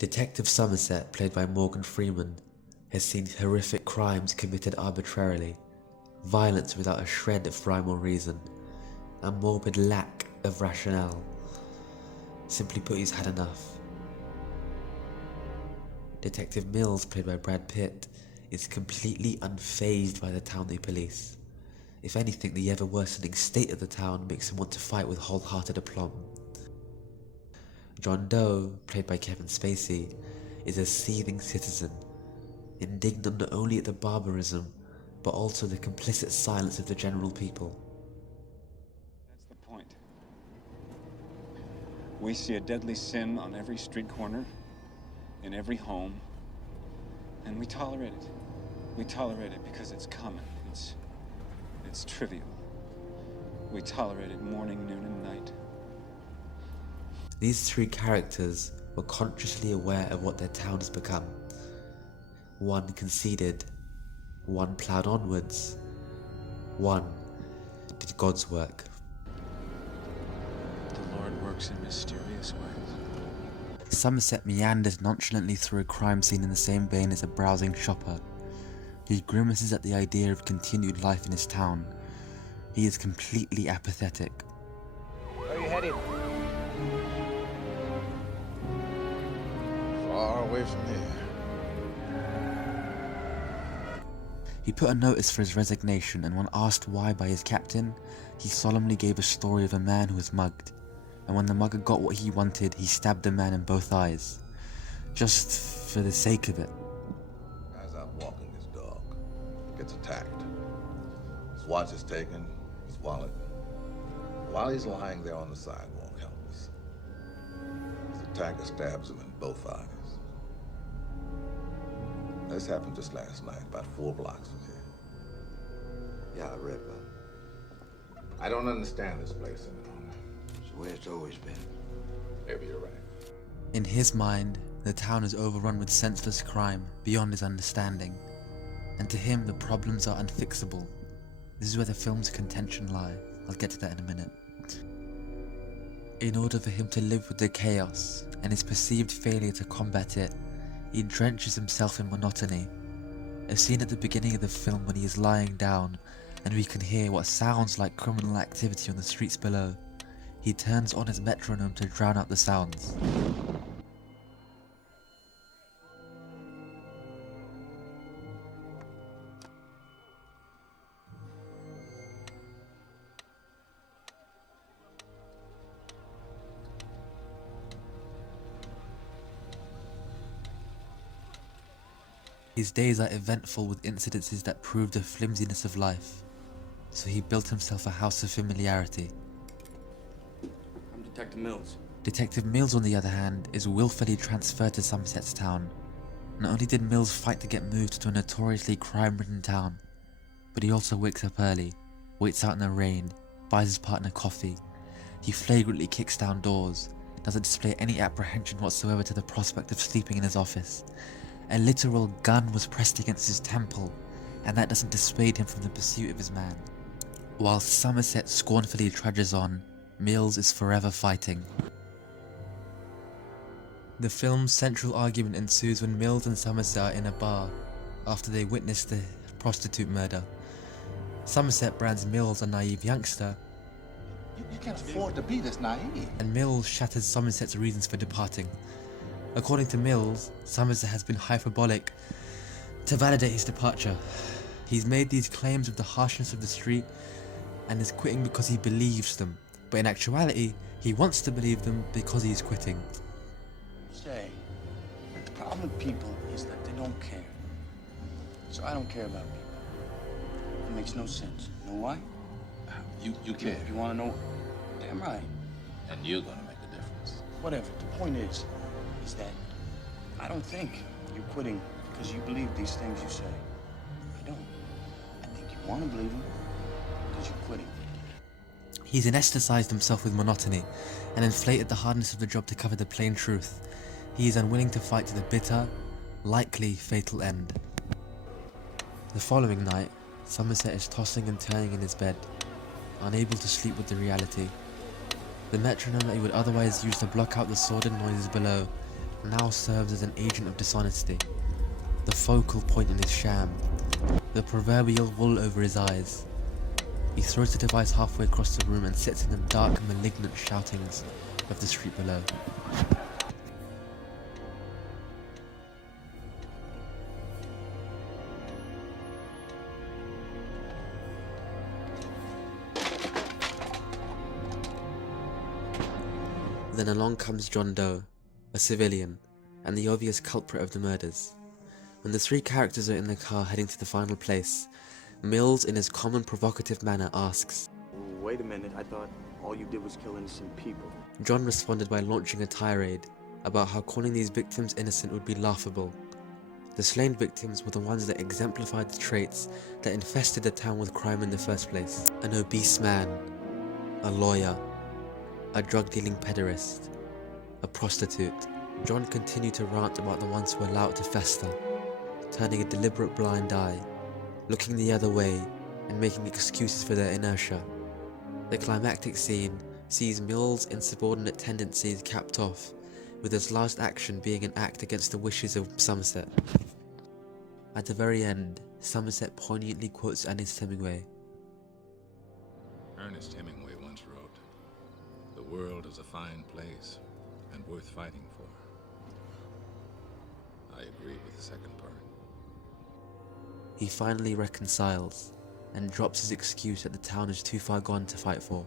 Detective Somerset, played by Morgan Freeman, has seen horrific crimes committed arbitrarily, violence without a shred of rhyme or reason, a morbid lack of rationale. Simply put, he's had enough. Detective Mills, played by Brad Pitt, is completely unfazed by the town they police. If anything, the ever-worsening state of the town makes him want to fight with wholehearted aplomb. John Doe, played by Kevin Spacey, is a seething citizen, indignant not only at the barbarism, but also the complicit silence of the general people. That's the point. We see a deadly sin on every street corner, in every home, and we tolerate it. We tolerate it because it's common, it's trivial. We tolerate it morning, noon, and night. These three characters were consciously aware of what their town has become. One conceded, one ploughed onwards, one did God's work. The Lord works in mysterious ways. Somerset meanders nonchalantly through a crime scene in the same vein as a browsing shopper. He grimaces at the idea of continued life in his town. He is completely apathetic. Where are you headed? Far away from here. He put a notice for his resignation, and when asked why by his captain, he solemnly gave a story of a man who was mugged, and when the mugger got what he wanted, he stabbed the man in both eyes, just for the sake of it. Guy's out walking his dog. Gets attacked. His watch is taken, his wallet. While he's lying there on the sidewalk, helpless, his attacker stabs him in both eyes. This happened just last night, about 4 blocks from here. Yeah, I read about it. I don't understand this place anymore. It's the way it's always been. Maybe you're right. In his mind, the town is overrun with senseless crime beyond his understanding, and to him the problems are unfixable. This is where the film's contention lies. I'll get to that in a minute. In order for him to live with the chaos and his perceived failure to combat it, he drenches himself in monotony. A scene at the beginning of the film when he is lying down and we can hear what sounds like criminal activity on the streets below. He turns on his metronome to drown out the sounds. His days are eventful with incidences that prove the flimsiness of life, so he built himself a house of familiarity. I'm Detective Mills. Detective Mills, on the other hand, is willfully transferred to Somerset's town. Not only did Mills fight to get moved to a notoriously crime-ridden town, but he also wakes up early, waits out in the rain, buys his partner coffee. He flagrantly kicks down doors, doesn't display any apprehension whatsoever to the prospect of sleeping in his office. A literal gun was pressed against his temple, and that doesn't dissuade him from the pursuit of his man. While Somerset scornfully trudges on, Mills is forever fighting. The film's central argument ensues when Mills and Somerset are in a bar after they witness the prostitute murder. Somerset brands Mills a naive youngster, You can't afford to be this naive. and Mills shatters Somerset's reasons for departing. According to Mills, Somerset has been hyperbolic to validate his departure. He's made these claims of the harshness of the street and is quitting because he believes them, but in actuality, he wants to believe them because he is quitting. Say, the problem with people is that they don't care. So I don't care about people. It makes no sense. You know why? You care. If you want to know, damn right. And you're gonna make a difference. Whatever. The point is that I don't think you're quitting because you believe these things you say. I don't. I think you want to believe them because you're quitting. He's anesthetized himself with monotony and inflated the hardness of the job to cover the plain truth. He is unwilling to fight to the bitter, likely fatal end. The following night, Somerset is tossing and turning in his bed, unable to sleep with the reality. The metronome that he would otherwise use to block out the sordid noises below now serves as an agent of dishonesty, the focal point in his sham, the proverbial wool over his eyes. He throws the device halfway across the room and sits in the dark, malignant shoutings of the street below. Then along comes John Doe, a civilian, and the obvious culprit of the murders. When the three characters are in the car heading to the final place, Mills, in his common provocative manner, asks, Wait a minute, I thought all you did was kill innocent people. John responded by launching a tirade about how calling these victims innocent would be laughable. The slain victims were the ones that exemplified the traits that infested the town with crime in the first place. An obese man, a lawyer, a drug-dealing pederast, a prostitute. John continued to rant about the ones who allowed it to fester, turning a deliberate blind eye, looking the other way, and making excuses for their inertia. The climactic scene sees Mills' insubordinate tendencies capped off, with his last action being an act against the wishes of Somerset. At the very end, Somerset poignantly quotes Ernest Hemingway. Ernest Hemingway once wrote, "The world is a fine place and worth fighting for." I agree with the second part. He finally reconciles and drops his excuse that the town is too far gone to fight for.